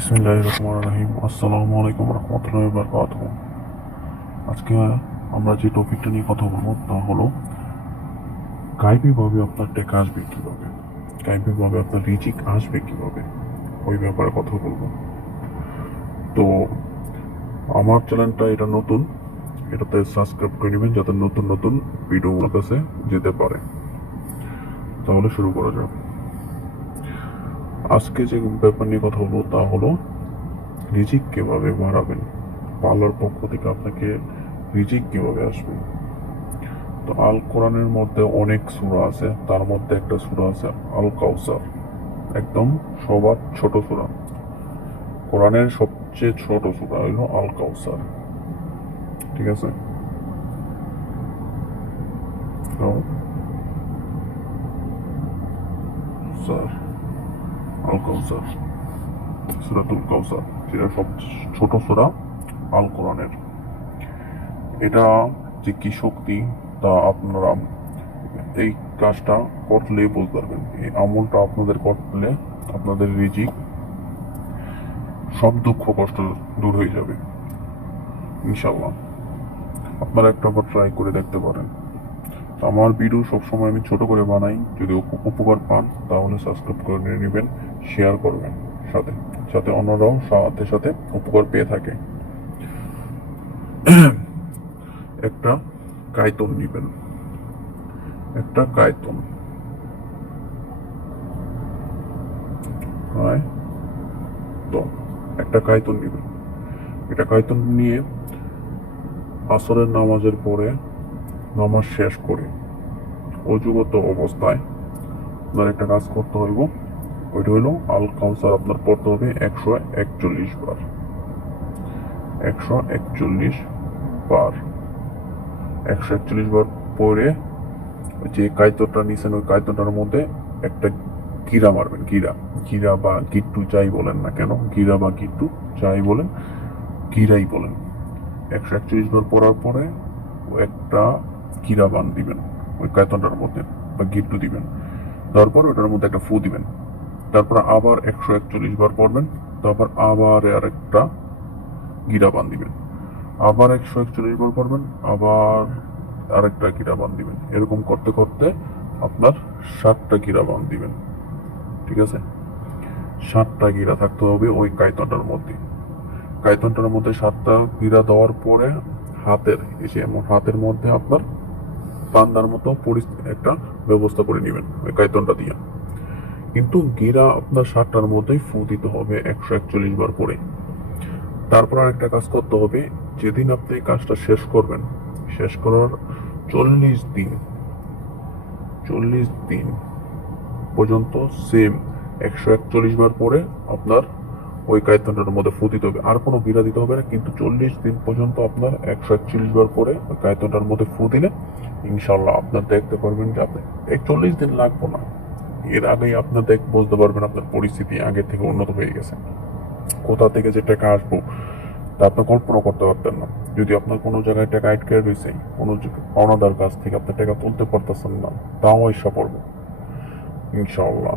বিসমিল্লাহির রহমানির রহিম। আসসালামু আলাইকুম রহমতুল্লাহি ওয়া বারাকাতুহু। আজকে আমরা যে টপিকটা নিয়ে কথা বলবো তা হলো গাইবীভাবে আপনার টাকা আসবে কীভাবে, গাইবীভাবে আপনার রিজিক আসবে কীভাবে, ওই ব্যাপারে কথা বলবো। তো আমার চ্যানেলটা এটা নতুন, এটাতে সাবস্ক্রাইব করে নেবেন যাতে নতুন নতুন ভিডিওগুলোর কাছে যেতে পারে। তাহলে শুরু করা যাক। আজকে যে ব্যাপার নিয়ে কথা বলবো তা হলো রিজিক কিভাবে বাড়াবেন, আল্লাহর পক্ষ থেকে আপনাকে রিজিক কিভাবে আসবে। তো আল কোরআনের মধ্যে অনেক সূরা আছে, তার মধ্যে একটা সূরা আছে আল কাউসার, একদম সবার ছোট সূরা। কোরআনের সবচেয়ে ছোট সূরা হলো আল কাউসার, ঠিক আছে? আল কাউসার, সূরাতুল কাউসার, যেটা সবচেয়ে ছোট সূরা আল কোরআনের। এটা যে কি শক্তি তা আপনারা এই কাজটা করলে বুঝতে পারবেন। এই আমলটা আপনাদের করলে আপনাদের রিজিক, সব দুঃখ কষ্ট দূর হয়ে যাবে ইনশাল্লাহ। আপনারা একটাবার ট্রাই করে দেখতে পারেন। আমার ভিডিও সবসময় আমি ছোট করে বানাই, যদি উপকার পান তাহলে সাবস্ক্রাইব করে নিয়ে নেবেন, শেয়ার করবেন সাথে সাথে, অন্যরাও সাথে সাথে উপকার পেয়ে থাকে। একটা কায়তন নিবেন, একটা কায়তন, তো একটা কায়তন নিবেন। এটা কায়তন নিয়ে আসরের নামাজের পরে, নামাজ শেষ করে অজুগত অবস্থায় আপনার একটা কাজ করতে হইব। ওইটা হইল আল কাউসার আপনার পড়তে হবে 141 বার, 141 বার, 141 বার পরে যে কায়তনটা নিছেন ওই কায়তনটার মধ্যে একটা গিরা মারবেন। গিরা, গিরা বা গিট্টু যাই বলেন না কেন, গিরা বা গিট্টু যাই বলেন, গিরাই বলেন। 141 বার পড়ার পরে একটা গিরা বান দিবেন ওই কায়তনটার মধ্যে, বা গিট্টু দিবেন। তারপর ওটার মধ্যে একটা ফু দিবেন। তারপর আবার 141 বার পড়বেন। তারপর আবার আর একটা গিরা বান দিবেন। আবার 141 বার পড়বেন, আবার আরেকটা গিরা বান দিবেন। এরকম করতে করতে আপনার 7টা গিরা বান দিবেন, ঠিক আছে? 7টা গিরা থাকতে হবে ওই কায়তনটার মধ্যে। কায়তনটার মধ্যে 7টা গিরা দেওয়ার পরে হাতের এসে এমন হাতের মধ্যে আপনার বান্দার মতো একটা ব্যবস্থা করে নেবেন ওই কায়তনটা দিয়ে। কিন্তু গিরা আপনার 7টার মধ্যেই ফু দিতে হবে 141 বার পরে। তারপর আরেকটা কাজ করতে হবে, যেদিন আপনি এই কাজটা শেষ করবেন, শেষ করার 40 দিন পর্যন্ত সেম 141 বার পরে আপনার ওই কায়তনটার মধ্যে ফু দিতে হবে। আর কোনো গিরা দিতে হবে না, কিন্তু 40 দিন পর্যন্ত আপনার 141 বার পরে ওই কায়তনটার মধ্যে ফু দিলে ইনশাল্লাহ আপনার দেখতে পারবেন যে আপনি 40 দিন লাগবো না, এর আগেই আপনার বুঝতে পারবেন আপনার পরিস্থিতি আগের থেকে উন্নত হয়ে গেছে। কোথা থেকে যে টাকা আসবো তা আপনি কল্পনা করতে পারতেন না। যদি আপনার কোনো জায়গায় টাকা আটকে রয়েছে, কোনো অনাদার কাছ থেকে আপনি টাকা তুলতে পারতেছেন না, তাও এসে পড়বো ইনশাআল্লাহ।